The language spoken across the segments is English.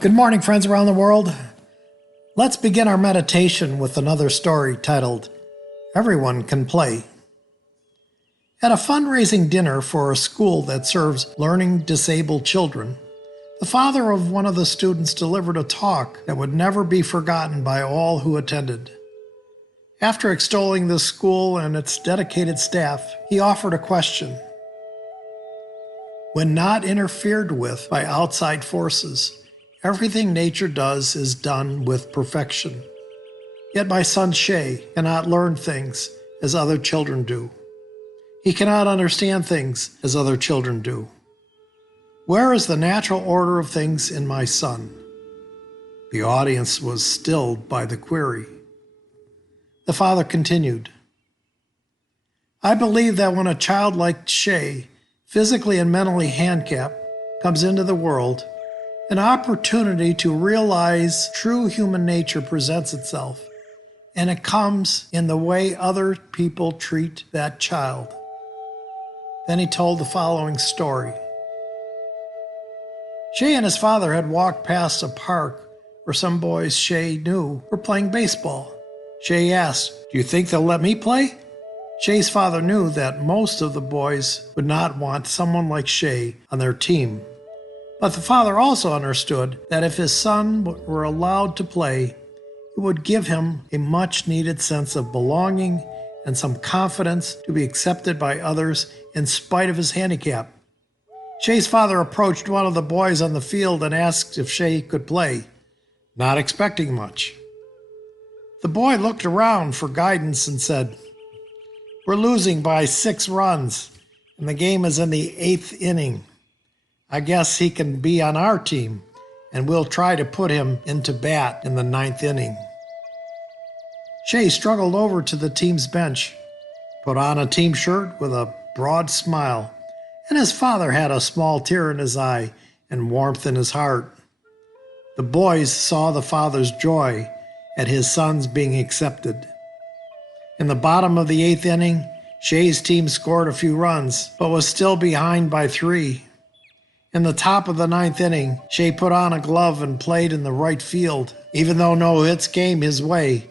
Good morning, friends around the world. Let's begin our meditation with another story titled, Everyone Can Play. At a fundraising dinner for a school that serves learning disabled children, the father of one of the students delivered a talk that would never be forgotten by all who attended. After extolling this school and its dedicated staff, he offered a question. When not interfered with by outside forces, everything nature does is done with perfection. Yet my son Shay cannot learn things as other children do. He cannot understand things as other children do. Where is the natural order of things in my son? The audience was stilled by the query. The father continued, I believe that when a child like Shay, physically and mentally handicapped, comes into the world, an opportunity to realize true human nature presents itself, and it comes in the way other people treat that child. Then he told the following story. Shay and his father had walked past a park where some boys Shay knew were playing baseball. Shay asked, "Do you think they'll let me play?" Shay's father knew that most of the boys would not want someone like Shay on their team. But the father also understood that if his son were allowed to play, it would give him a much-needed sense of belonging and some confidence to be accepted by others in spite of his handicap. Shay's father approached one of the boys on the field and asked if Shay could play, not expecting much. The boy looked around for guidance and said, "We're losing by 6 runs, and the game is in the 8th inning. I guess he can be on our team, and we'll try to put him into bat in the 9th inning." Shay struggled over to the team's bench, put on a team shirt with a broad smile, and his father had a small tear in his eye and warmth in his heart. The boys saw the father's joy at his son's being accepted. In the bottom of the 8th inning, Shay's team scored a few runs, but was still behind by 3. In the top of the 9th inning, Shay put on a glove and played in the right field. Even though no hits came his way,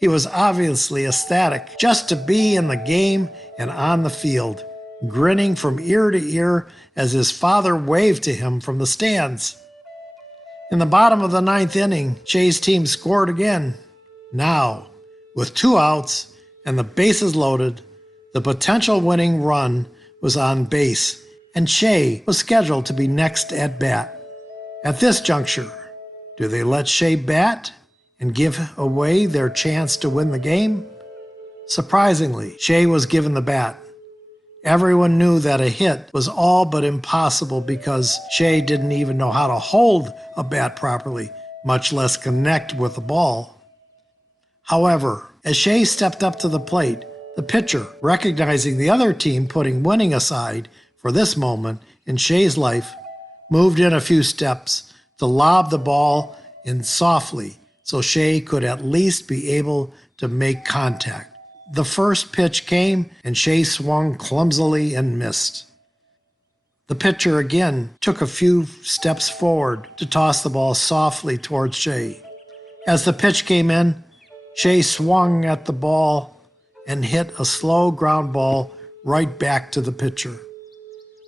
he was obviously ecstatic just to be in the game and on the field, grinning from ear to ear as his father waved to him from the stands. In the bottom of the 9th inning, Shay's team scored again. Now, with 2 outs and the bases loaded, the potential winning run was on base, and Shay was scheduled to be next at bat. At this juncture, do they let Shay bat and give away their chance to win the game? Surprisingly, Shay was given the bat. Everyone knew that a hit was all but impossible because Shay didn't even know how to hold a bat properly, much less connect with the ball. However, as Shay stepped up to the plate, the pitcher, recognizing the other team putting winning aside for this moment in Shay's life, moved in a few steps to lob the ball in softly so Shay could at least be able to make contact. The first pitch came and Shay swung clumsily and missed. The pitcher again took a few steps forward to toss the ball softly towards Shay. As the pitch came in, Shay swung at the ball and hit a slow ground ball right back to the pitcher.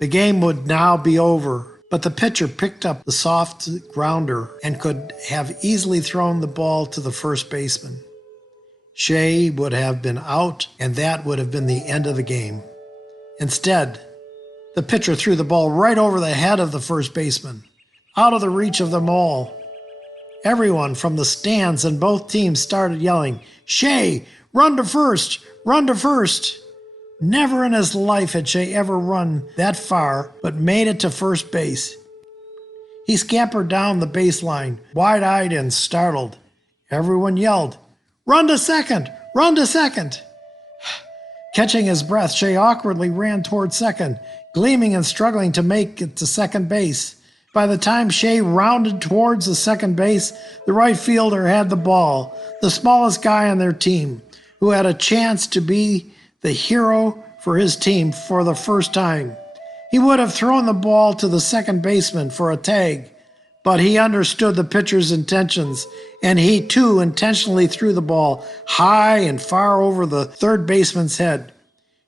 The game would now be over, but the pitcher picked up the soft grounder and could have easily thrown the ball to the first baseman. Shay would have been out, and that would have been the end of the game. Instead, the pitcher threw the ball right over the head of the first baseman, out of the reach of them all. Everyone from the stands and both teams started yelling, "Shay, run to first! Run to first!" Never in his life had Shay ever run that far, but made it to first base. He scampered down the baseline, wide-eyed and startled. Everyone yelled, "Run to second! Run to second!" Catching his breath, Shay awkwardly ran toward second, gleaming and struggling to make it to second base. By the time Shay rounded towards the second base, the right fielder had the ball, the smallest guy on their team, who had a chance to be the hero for his team for the first time. He would have thrown the ball to the second baseman for a tag, But he understood the pitcher's intentions, and he too intentionally threw the ball high and far over the third baseman's head.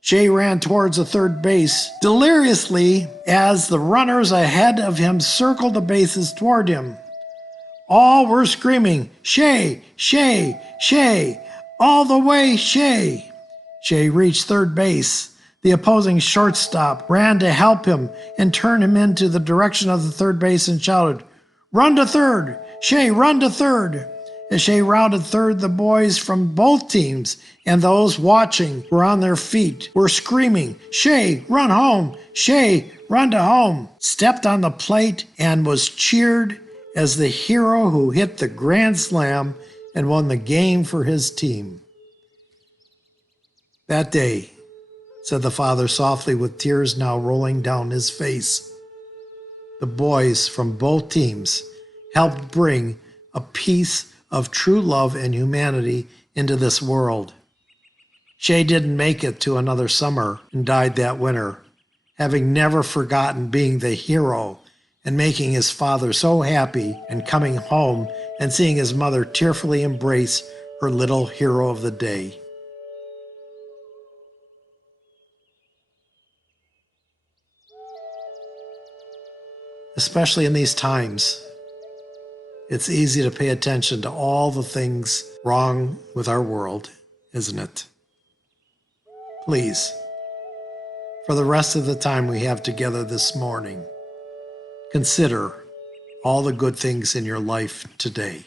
Shay ran towards the third base deliriously as the runners ahead of him circled the bases toward him. All were screaming, "Shay! Shay! Shay! All the way, Shay!" Shay reached third base. The opposing shortstop ran to help him and turn him into the direction of the third base and shouted, "Run to third! Shay, run to third!" As Shay rounded third, the boys from both teams and those watching were on their feet, were screaming, "Shay, run home! Shay, run to home!" Stepped on the plate and was cheered as the hero who hit the grand slam and won the game for his team. "That day," said the father softly with tears now rolling down his face, "the boys from both teams helped bring a piece of true love and humanity into this world. Shay didn't make it to another summer and died that winter, having never forgotten being the hero and making his father so happy and coming home and seeing his mother tearfully embrace her little hero of the day." Especially in these times, it's easy to pay attention to all the things wrong with our world, isn't it? Please, for the rest of the time we have together this morning, consider all the good things in your life today.